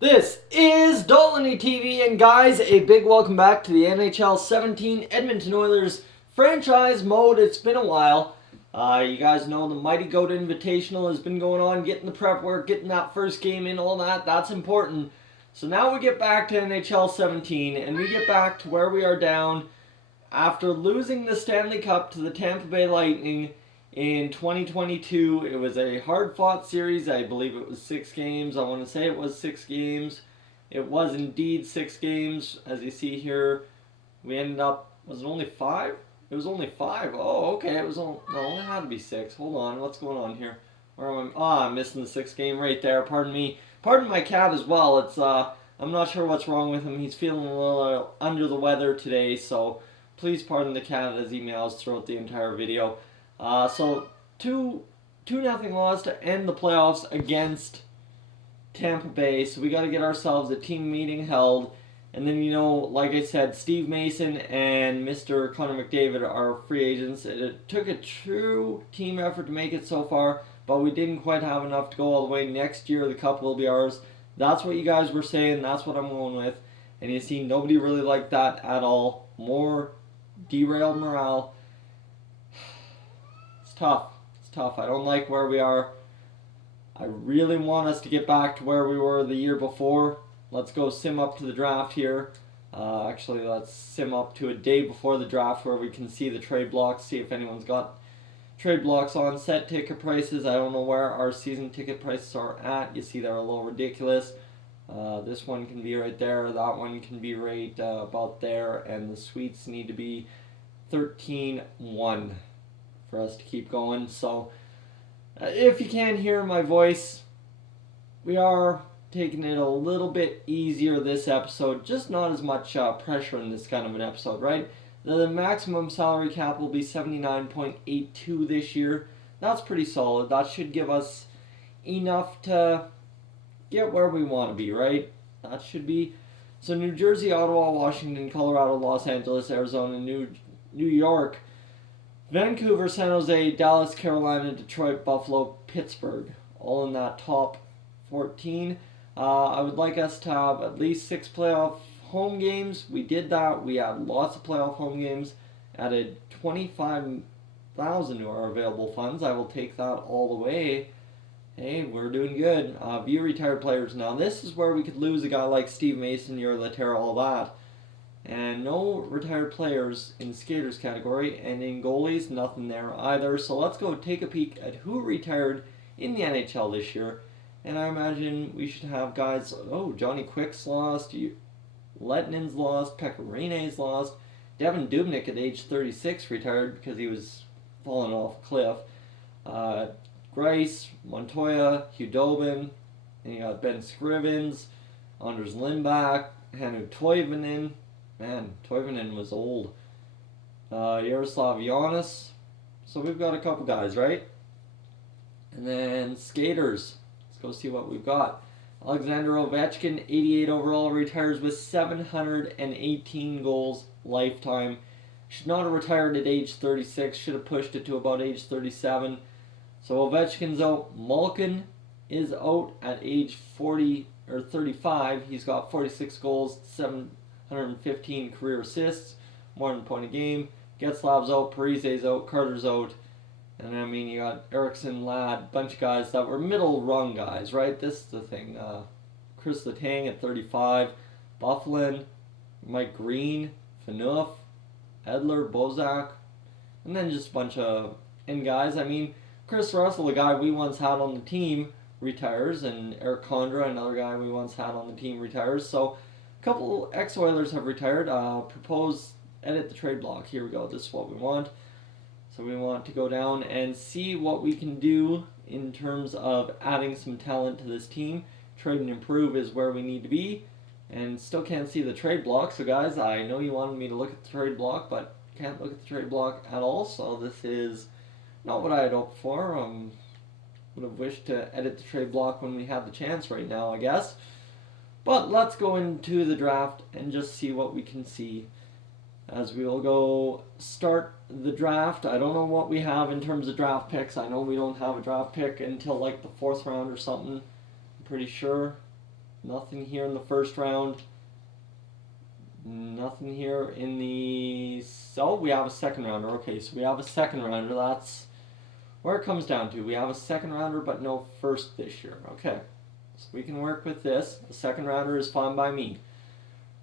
This is Dolany TV, and guys, a big welcome back to the NHL 17 Edmonton Oilers franchise mode. It's been a while. You guys know the Mighty Goat Invitational has been going on, getting the prep work, getting that first game in, all that. That's important. So now we get back to NHL 17, and we get back to where we are down after losing the Stanley Cup to the Tampa Bay Lightning in 2022. It was a hard-fought series. I believe it was 6 games. I want to say it was 6 games. It was indeed 6 games. As you see here, we ended up, was it only 5? It was only 5. Oh, okay. It was only, no, it had to be 6. Hold on. What's going on here? Where am I? I'm missing the 6th game right there. Pardon me. Pardon my cat as well. I'm not sure what's wrong with him. He's feeling a little under the weather today, so please pardon the cat as he meows throughout the entire video. So 2-0 loss to end the playoffs against Tampa Bay. So we got to get ourselves a team meeting held. And then, like I said, Steve Mason and Mr. Connor McDavid are free agents. It took a true team effort to make it so far, but we didn't quite have enough to go all the way. Next year, the cup will be ours. That's what you guys were saying. That's what I'm going with. And you see, nobody really liked that at all. More derailed morale. It's tough. It's tough. I don't like where we are. I really want us to get back to where we were the year before. Let's go sim up to the draft here. Actually, let's sim up to a day before the draft where we can see the trade blocks, see if anyone's got trade blocks on. Set ticket prices. I don't know where our season ticket prices are at. You see they're a little ridiculous. This one can be right there. That one can be right about there. And the suites need to be 13-1 for us to keep going. So if you can hear my voice, we are taking it a little bit easier this episode. Just not as much pressure in this kind of an episode, right? The maximum salary cap will be $79.82 this year. That's pretty solid. That should give us enough to get where we want to be, right? That should be. So New Jersey, Ottawa, Washington, Colorado, Los Angeles, Arizona, New York, Vancouver, San Jose, Dallas, Carolina, Detroit, Buffalo, Pittsburgh. All in that top 14. I would like us to have at least 6 playoff home games. We did that. We had lots of playoff home games. Added 25,000 to our available funds. I will take that all the way. Hey, we're doing good. View retired players now. This is where we could lose a guy like Steve Mason, Yuri Laterra, all that. And no retired players in skaters category. And in goalies, nothing there either. So let's go take a peek at who retired in the NHL this year. And I imagine we should have guys, Johnny Quick's lost, Letnin's lost, Pekarine's lost, Devin Dubnyk at age 36 retired because he was falling off a cliff. Grice, Montoya, Hudobin, and you got Ben Scrivens, Anders Lindback, Hannu Toivonen. Man, Toivonen was old. Yaroslav Giannis. So we've got a couple guys, right? And then skaters. Let's go see what we've got. Alexander Ovechkin, 88 overall, retires with 718 goals lifetime. Should not have retired at age 36. Should have pushed it to about age 37. So Ovechkin's out. Malkin is out at age 40 or 35. He's got 46 goals, 715 career assists, more than a point a game. Getzlav's out. Parise's out. Carter's out. And I mean, you got Eriksson, Ladd, bunch of guys that were middle rung guys, right? This is the thing. Chris Letang at 35, Bufflin, Mike Green, Phaneuf, Edler, Bozak, and then just a bunch of end guys. I mean, Chris Russell, a guy we once had on the team, retires, and Eric Condra, another guy we once had on the team, retires. So a couple ex-Oilers have retired. Propose, edit the trade block. Here we go. This is what we want. So we want to go down and see what we can do in terms of adding some talent to this team. Trade and improve is where we need to be. And still can't see the trade block. So guys, I know you wanted me to look at the trade block, but can't look at the trade block at all. So this is not what I had hoped for. Would have wished to edit the trade block when we had the chance right now, I guess. But let's go into the draft and just see what we can see. As we will go start the draft. I don't know what we have in terms of draft picks. I know we don't have a draft pick until like the 4th round or something. I'm pretty sure. Nothing here in the first round. Nothing here in the... So, we have a second rounder. Okay, so we have a second rounder. That's where it comes down to. We have a second rounder, but no first this year. Okay, so we can work with this. The second rounder is fine by me.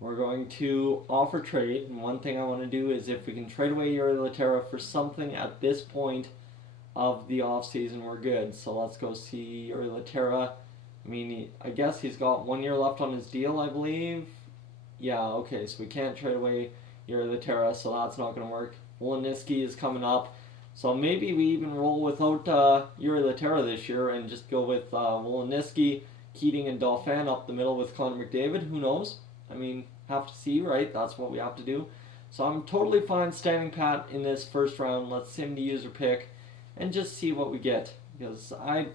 We're going to offer trade, and one thing I want to do is if we can trade away Yuri Laterra for something at this point of the offseason, we're good. So let's go see Yuri Laterra. I mean, I guess he's got 1 year left on his deal, I believe. Yeah, okay, so we can't trade away Yuri Laterra, so that's not going to work. Woliniski is coming up. So maybe we even roll without Yuri Laterra this year and just go with Woliniski, Keating, and Dauphin up the middle with Connor McDavid. Who knows? I mean, have to see, right? That's what we have to do. So I'm totally fine standing pat in this first round. Let's sim the user pick and just see what we get. Because I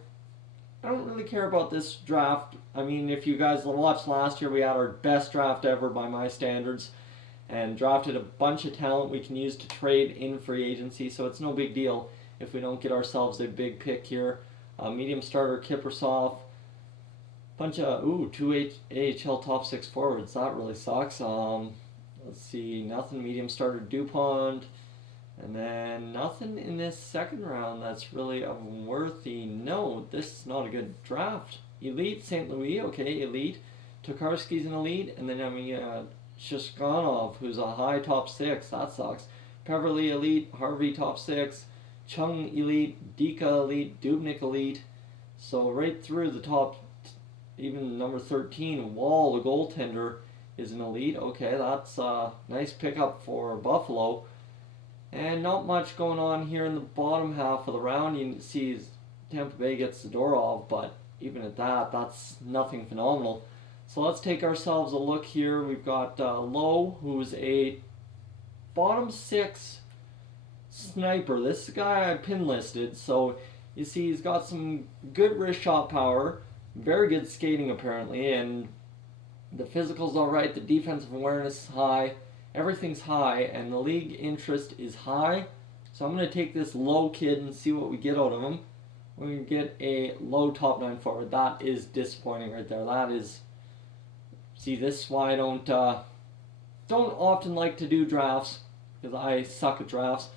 don't really care about this draft. I mean, if you guys watched last year, we had our best draft ever by my standards and drafted a bunch of talent we can use to trade in free agency. So it's no big deal if we don't get ourselves a big pick here. Medium starter Kiprasov. Bunch of, two AHL top 6 forwards. That really sucks. Let's see, nothing medium starter DuPont. And then nothing in this second round that's really a worthy note. This is not a good draft. Elite, St. Louis, okay, elite. Tokarski's an elite. And then, I mean, Shishkanov, who's a high top 6. That sucks. Peverly elite, Harvey top 6. Chung elite, Dika elite, Dubnik elite. So right through the top, even number 13, Wall, the goaltender, is an elite. Okay, that's a nice pickup for Buffalo. And not much going on here in the bottom half of the round. You see Tampa Bay gets Zadorov, but even at that, that's nothing phenomenal. So let's take ourselves a look here. We've got Lowe, who's a bottom 6 sniper. This guy I pin listed, so you see he's got some good wrist shot power. Very good skating apparently, and the physical's alright, the defensive awareness is high, everything's high, and the league interest is high. So I'm going to take this Low kid and see what we get out of him. We're going to get a low top 9 forward. That is disappointing right there. That is... See, this is why I don't often like to do drafts, because I suck at drafts.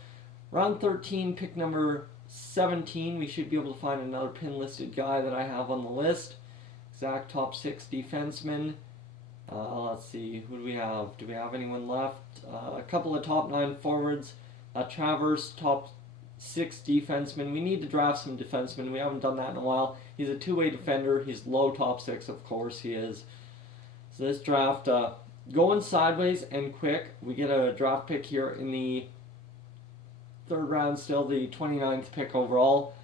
Round 13, pick number 17, we should be able to find another pin listed guy that I have on the list. Exact top 6 defenseman. Let's see, who do we have? Do we have anyone left? A couple of top 9 forwards. Travers, top 6 defenseman. We need to draft some defensemen. We haven't done that in a while. He's a two-way defender. He's low top 6, of course he is. So this draft, going sideways and quick. We get a draft pick here in the third round, still the 29th pick overall.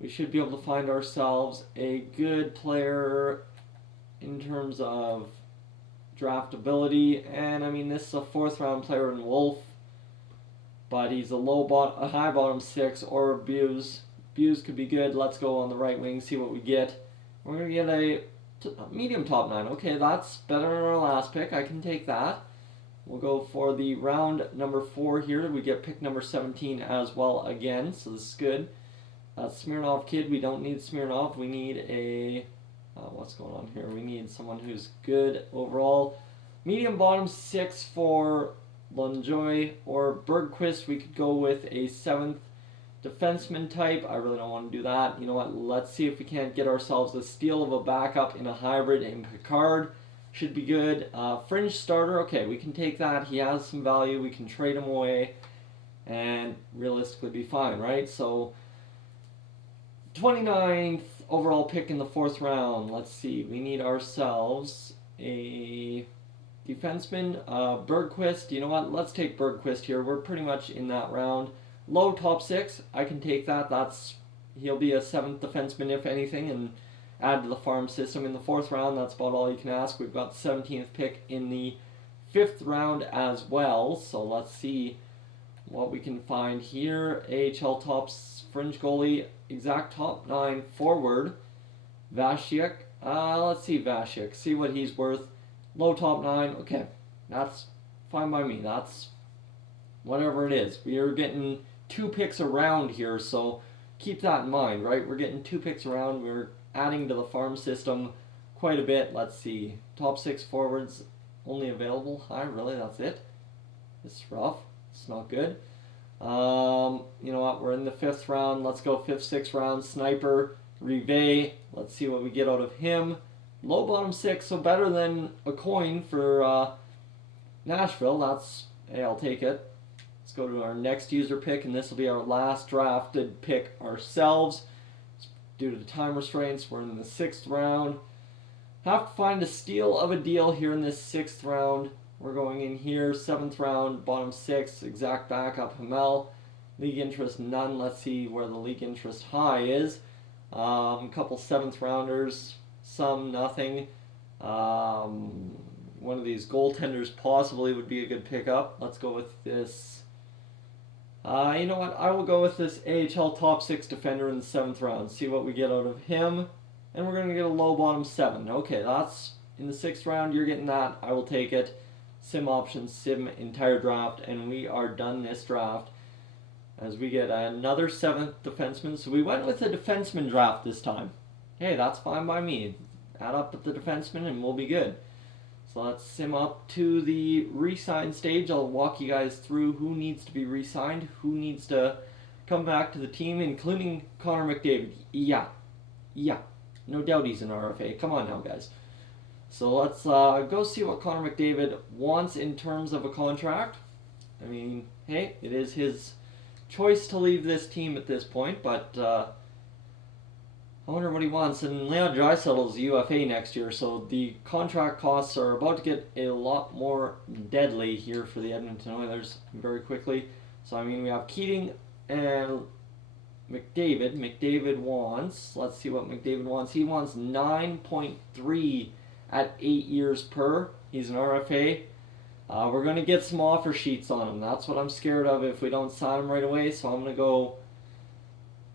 We should be able to find ourselves a good player in terms of draftability. And I mean, this is a 4th round player in Wolf, but he's a high bottom 6 or Buse. Buse could be good. Let's go on the right wing, see what we get. We're going to get a medium top 9. Okay, that's better than our last pick. I can take that. We'll go for the round number 4 here. We get pick number 17 as well again, so this is good. Smirnov kid, we don't need Smirnov. We need a... what's going on here? We need someone who's good overall. Medium bottom 6 for Lonjoy or Bergquist. We could go with a 7th defenseman type. I really don't want to do that. You know what? Let's see if we can't get ourselves a steal of a backup in a hybrid in Picard. Should be good. Fringe starter. Okay, we can take that. He has some value. We can trade him away and realistically be fine, right? So 29th overall pick in the 4th round. Let's see. We need ourselves a defenseman. Bergquist. You know what? Let's take Bergquist here. We're pretty much in that round. Low top 6. I can take that. He'll be a 7th defenseman if anything, and add to the farm system in the 4th round. That's about all you can ask. We've got the 17th pick in the 5th round as well. So let's see what we can find here. AHL tops fringe goalie, exact top 9 forward, Vashyuk. Let's see Vashyuk. See what he's worth. Low top 9. Okay, that's fine by me. That's whatever it is. We are getting 2 picks around here, so keep that in mind, right? We're getting 2 picks around. We're adding to the farm system quite a bit. Let's see. Top 6 forwards only available. Hi, really? That's it? It's rough. It's not good. You know what? We're in the 5th round. Let's go 5th, 6th round. Sniper, Rive. Let's see what we get out of him. Low bottom 6, so better than a coin for Nashville. That's, hey, I'll take it. Let's go to our next user pick, and this will be our last drafted pick ourselves. Due to the time restraints, we're in the 6th round. Have to find a steal of a deal here in this 6th round. We're going in here, 7th round, bottom 6, exact backup, Hamel. League interest, none. Let's see where the league interest high is. A couple 7th rounders, some, nothing. One of these goaltenders possibly would be a good pickup. Let's go with this. You know what? I will go with this AHL top 6 defender in the 7th round. See what we get out of him. And we're going to get a low bottom 7. Okay, that's in the 6th round. You're getting that. I will take it. Sim options, sim entire draft. And we are done this draft. As we get another 7th defenseman. So we went with a defenseman draft this time. Hey, that's fine by me. Add up with the defenseman and we'll be good. So let's sim up to the re-sign stage. I'll walk you guys through who needs to be re-signed, who needs to come back to the team, including Connor McDavid. Yeah. No doubt he's an RFA. Come on now, guys. So let's go see what Connor McDavid wants in terms of a contract. I mean, hey, it is his choice to leave this team at this point, but I wonder what he wants. And Leon Draisaitl's UFA next year, so the contract costs are about to get a lot more deadly here for the Edmonton Oilers very quickly. So, I mean, we have Keating and McDavid. McDavid wants, let's see what McDavid wants. He wants 9.3 at 8 years per. He's an RFA. We're going to get some offer sheets on him. That's what I'm scared of if we don't sign him right away. So I'm going to go,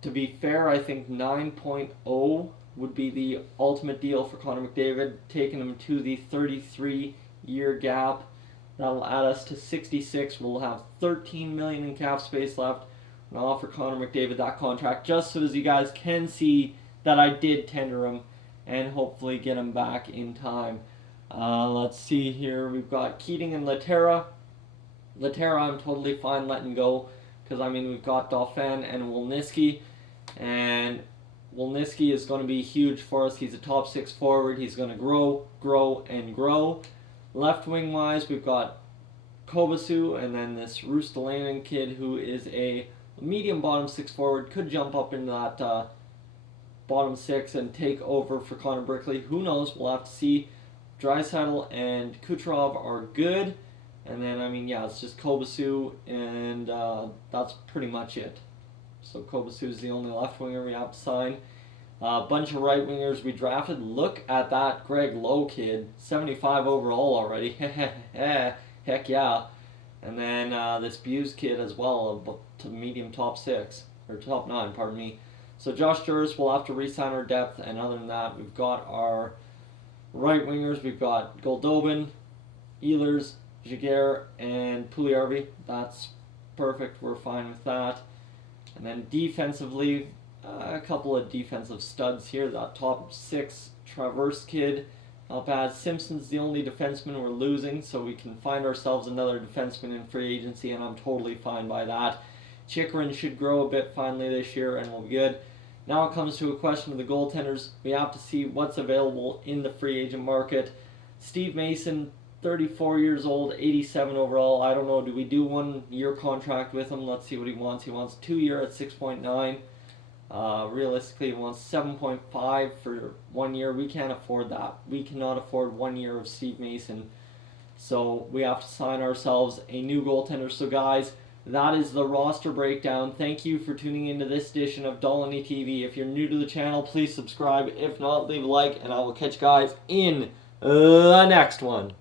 to be fair, I think 9.0 would be the ultimate deal for Connor McDavid, taking him to the 33-year gap. That'll add us to 66. We'll have $13 million in cap space left. And I'll offer Connor McDavid that contract just so as you guys can see that I did tender him and hopefully get him back in time. Let's see here. We've got Keating and Laterra. Laterra I'm totally fine letting go because, I mean, we've got Dauphin and Wolniski. And Wolniski is going to be huge for us. He's a top 6 forward. He's going to grow, and grow. Left wing wise, we've got Kobasu and then this Rustalainen kid who is a medium bottom 6 forward. Could jump up into that bottom 6 and take over for Connor Brickley. Who knows? We'll have to see. Draisaitl and Kucherov are good. And then, I mean, yeah, it's just Kobasu, and that's pretty much it. So Kobasu is the only left winger we have to sign. A bunch of right wingers we drafted. Look at that Greg Lowe kid, 75 overall already. Heck yeah. And then this Buse kid as well, to medium top 6, or top 9, pardon me. So Josh Juris will have to re-sign our depth, and other than that, we've got our right wingers. We've got Goldobin, Ehlers, Jaguar, and Puljujarvi. That's perfect. We're fine with that. And then defensively, a couple of defensive studs here. That top 6 Traverse kid. Not bad. Simpson's the only defenseman we're losing, so we can find ourselves another defenseman in free agency, and I'm totally fine by that. Chikrin should grow a bit finally this year, and we'll be good. Now it comes to a question of the goaltenders. We have to see what's available in the free agent market. Steve Mason, 34 years old, 87 overall. I don't know, do we do 1 year contract with him? Let's see what he wants. He wants 2 year at 6.9. Realistically, he wants 7.5 for 1 year. We can't afford that. We cannot afford 1 year of Steve Mason. So we have to sign ourselves a new goaltender. So guys, that is the roster breakdown. Thank you for tuning into this edition of Dolany TV. If you're new to the channel, please subscribe. If not, leave a like, and I will catch you guys in the next one.